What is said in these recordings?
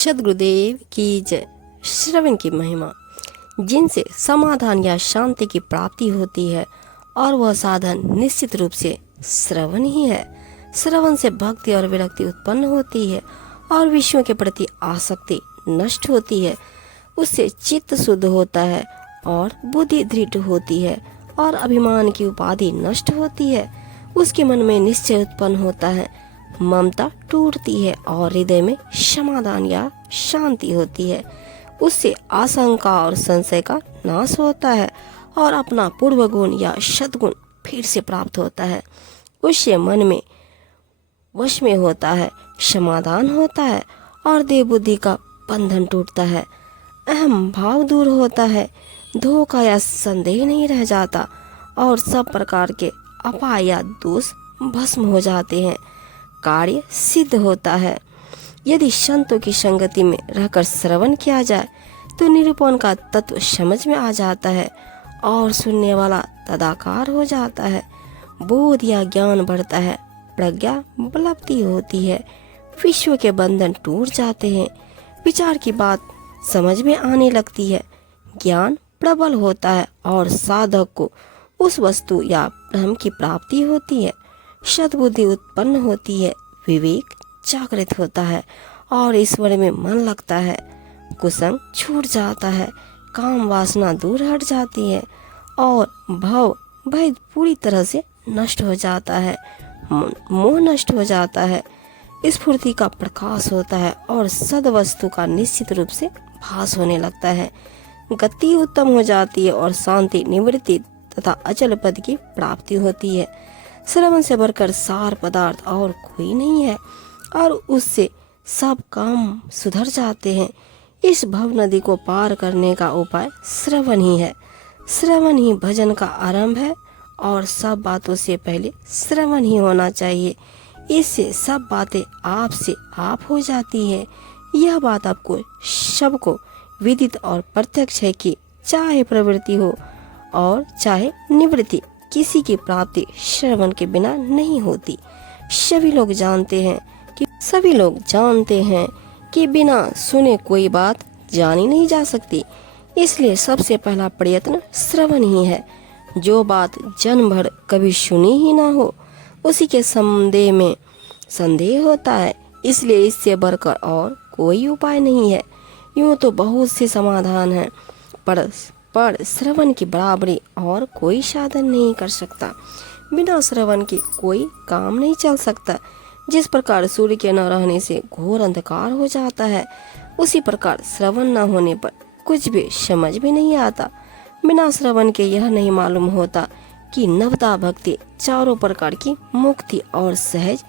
सद्गुरुदेव की जय। श्रवण की महिमा, जिनसे समाधान या शांति की प्राप्ति होती है और वह साधन निश्चित रूप से श्रवण ही है। श्रवण से भक्ति और विरक्ति उत्पन्न होती है और विषयों के प्रति आसक्ति नष्ट होती है। उससे चित्त शुद्ध होता है और बुद्धि दृढ़ होती है और अभिमान की उपाधि नष्ट होती है। उसके मन में निश्चय उत्पन्न होता है, ममता टूटती है और हृदय में समाधान या शांति होती है। उससे आशंका और संशय का नाश होता है और अपना पूर्व गुण या सद्गुण फिर से प्राप्त होता है। उससे मन में वश में होता है, समाधान होता है और देह बुद्धि का बंधन टूटता है। अहम भाव दूर होता है, धोखा या संदेह नहीं रह जाता और सब प्रकार के अपाय या दोष भस्म हो जाते हैं। कार्य सिद्ध होता है। यदि संतों की संगति में रहकर श्रवण किया जाए तो निरूपण का तत्व समझ में आ जाता है और सुनने वाला तदाकार हो जाता है। बोध या ज्ञान बढ़ता है, प्रज्ञा उपलब्धि होती है, विश्व के बंधन टूट जाते हैं, विचार की बात समझ में आने लगती है, ज्ञान प्रबल होता है और साधक को उस वस्तु या ब्रह्म की प्राप्ति होती है। सद्बुद्धि उत्पन्न होती है, विवेक जागृत होता है और ईश्वर में मन लगता है। कुसंग छूट जाता है, काम वासना दूर हट जाती है और भव भय पूरी तरह से नष्ट हो जाता है, मोह नष्ट हो जाता है, स्फूर्ति का प्रकाश होता है और सद वस्तु का निश्चित रूप से भास होने लगता है। गति उत्तम हो जाती है और शांति, निवृत्ति तथा अचल पद की प्राप्ति होती है। श्रवण से बढ़कर सार पदार्थ और कोई नहीं है और उससे सब काम सुधर जाते हैं। इस भव नदी को पार करने का उपाय श्रवण ही है। श्रवण ही भजन का आरंभ है और सब बातों से पहले श्रवण ही होना चाहिए। इससे सब बातें आप से आप हो जाती है। यह बात आपको सबको विदित और प्रत्यक्ष है कि चाहे प्रवृत्ति हो और चाहे निवृत्ति, किसी की प्राप्ति श्रवण के बिना नहीं होती। सभी लोग जानते हैं कि बिना सुने कोई बात जानी नहीं जा सकती। इसलिए सबसे पहला प्रयत्न श्रवण ही है। जो बात जन्म भर कभी सुनी ही ना हो, उसी के संदेह में संदेह होता है। इसलिए इससे बढ़कर और कोई उपाय नहीं है। यूँ तो बहुत से समाधान हैं, पर श्रवण की बराबरी और कोई साधन नहीं कर सकता। बिना श्रवण के कोई काम नहीं चल सकता। जिस प्रकार सूर्य के न रहने से घोर अंधकार हो जाता है, उसी प्रकार श्रवण न होने पर कुछ भी समझ में नहीं आता। बिना श्रवण के यह नहीं मालूम होता कि नवता भक्ति, चारों प्रकार की मुक्ति और सहज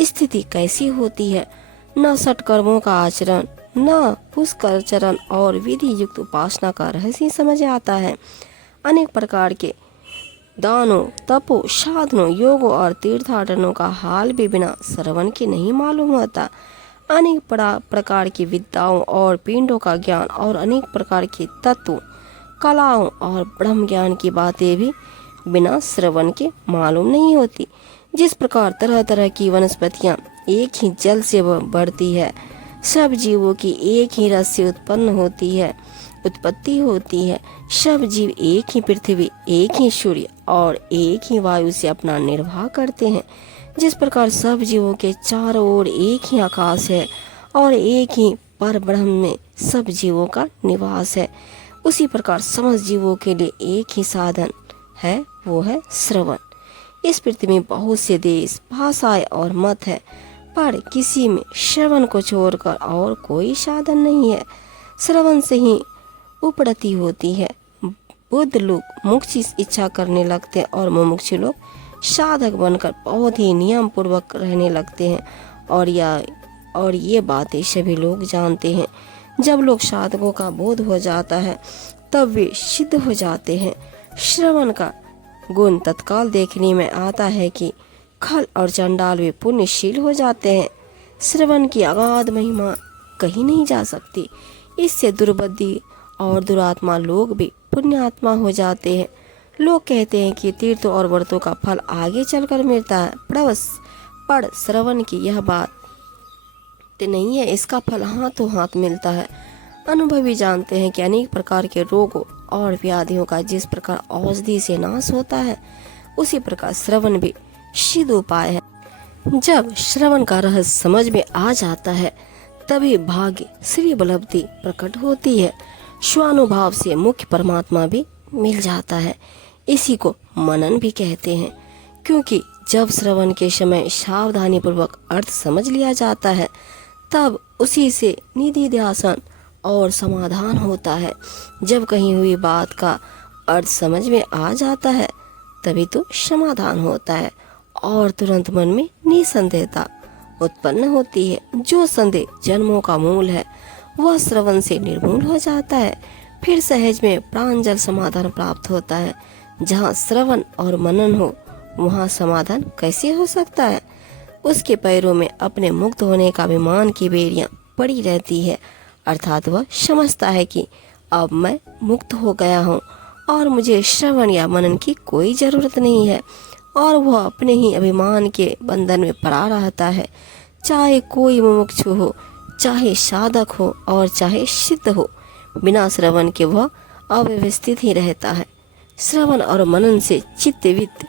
स्थिति कैसी होती है। न सत्कर्मों का आचरण, न पुष्कर चरण और विधि युक्त उपासना का रहस्य समझ आता है। अनेक प्रकार के दानों, तपो, साधनों, योगों और तीर्थाटनों का हाल भी बिना श्रवण के नहीं मालूम होता। अनेक प्रकार की विद्याओं और पिंडों का ज्ञान और अनेक प्रकार के तत्वों, कलाओं और ब्रह्म ज्ञान की बातें भी बिना श्रवण के मालूम नहीं होती। जिस प्रकार तरह तरह की वनस्पतियां एक ही जल से बढ़ती है, सब जीवों की एक ही रस से उत्पत्ति होती है। सब जीव एक ही पृथ्वी, एक ही सूर्य और एक ही वायु से अपना निर्वाह करते हैं। जिस प्रकार सब जीवों के चारों ओर एक ही आकाश है और एक ही पर ब्रह्म में सब जीवों का निवास है, उसी प्रकार समस्त जीवों के लिए एक ही साधन है, वो है श्रवण। इस पृथ्वी में बहुत से देश, भाषाएं और मत है, पर किसी में श्रवण को छोड़कर और कोई साधन नहीं है। श्रवण से ही उपरति होती है। बुद्ध लोग मोक्ष की इच्छा करने लगते हैं और मुमुक्षु लोग साधक बनकर बहुत ही नियम पूर्वक रहने लगते हैं और ये बातें सभी लोग जानते हैं। जब लोग साधकों का बोध हो जाता है तब वे सिद्ध हो जाते हैं। श्रवण का गुण तत्काल देखने में आता है कि खल और चंडाल वे पुण्यशील हो जाते हैं। श्रवण की अगाध महिमा कहीं नहीं जा सकती। इससे दुर्बुद्धि और दुरात्मा लोग भी पुण्यात्मा हो जाते हैं। लोग कहते हैं कि तीर्थ और व्रतों का फल आगे चलकर मिलता है, पर श्रवण की यह बात सत्य नहीं है, इसका फल हाथों हाथ मिलता है। अनुभवी जानते हैं कि अनेक प्रकार के रोगों और व्याधियों का जिस प्रकार औषधि से नाश होता है, उसी प्रकार श्रवण भी सिद्ध उपाय है। जब श्रवण का रहस्य समझ में आ जाता है, तभी भाग्य श्री उपलब्धि प्रकट होती है। स्वानुभाव से मुख्य परमात्मा भी मिल जाता है। इसी को मनन भी कहते हैं, क्योंकि जब श्रवण के समय सावधानी पूर्वक अर्थ समझ लिया जाता है, तब उसी से निधिध्यासन और समाधान होता है। जब कही हुई बात का अर्थ समझ में आ जाता है, तभी तो समाधान होता है और तुरंत मन में निसंदेहता उत्पन्न होती है। जो संदेह जन्मों का मूल है, वह श्रवण से निर्मूल हो जाता है। फिर सहज में प्रांजल समाधान प्राप्त होता है। जहाँ श्रवण और मनन हो, वहाँ समाधान कैसे हो सकता है? उसके पैरों में अपने मुक्त होने का अभिमान की बेड़ियां पड़ी रहती है, अर्थात वह समझता है कि अब मैं मुक्त हो गया हूँ और मुझे श्रवण या मनन की कोई जरूरत नहीं है, और वह अपने ही अभिमान के बंधन में पड़ा रहता है। चाहे कोई मुमुक्षु हो, चाहे साधक हो और चाहे सिद्ध हो, बिना श्रवण के वह अव्यवस्थित ही रहता है। श्रवण और मनन से चित्त वित्त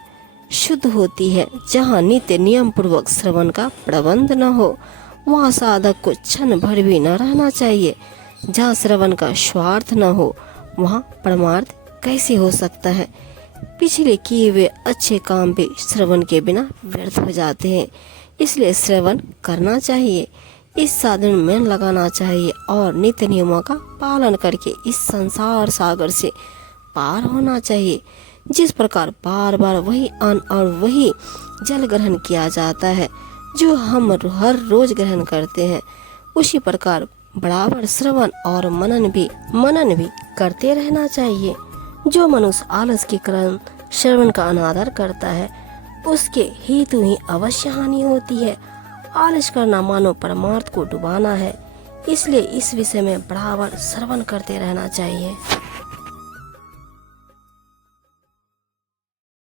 शुद्ध होती है। जहाँ नित्य नियम पूर्वक श्रवण का प्रबंध न हो, वहाँ साधक को क्षण भर भी न रहना चाहिए। जहाँ श्रवण का स्वार्थ न हो, वहाँ परमार्थ कैसे हो सकता है? पिछले किए हुए अच्छे काम भी श्रवण के बिना व्यर्थ हो जाते हैं। इसलिए श्रवण करना चाहिए, इस साधन में लगाना चाहिए और नित्य नियमों का पालन करके इस संसार सागर से पार होना चाहिए। जिस प्रकार बार बार वही अन्न और वही जल ग्रहण किया जाता है जो हम हर रोज ग्रहण करते हैं, उसी प्रकार बराबर श्रवण और मनन भी करते रहना चाहिए। जो मनुष्य आलस के कारण श्रवण का अनादर करता है, उसके हेतु ही अवश्य हानि होती है। आलस करना मानो परमार्थ को डुबाना है। इसलिए इस विषय में बराबर श्रवण करते रहना चाहिए।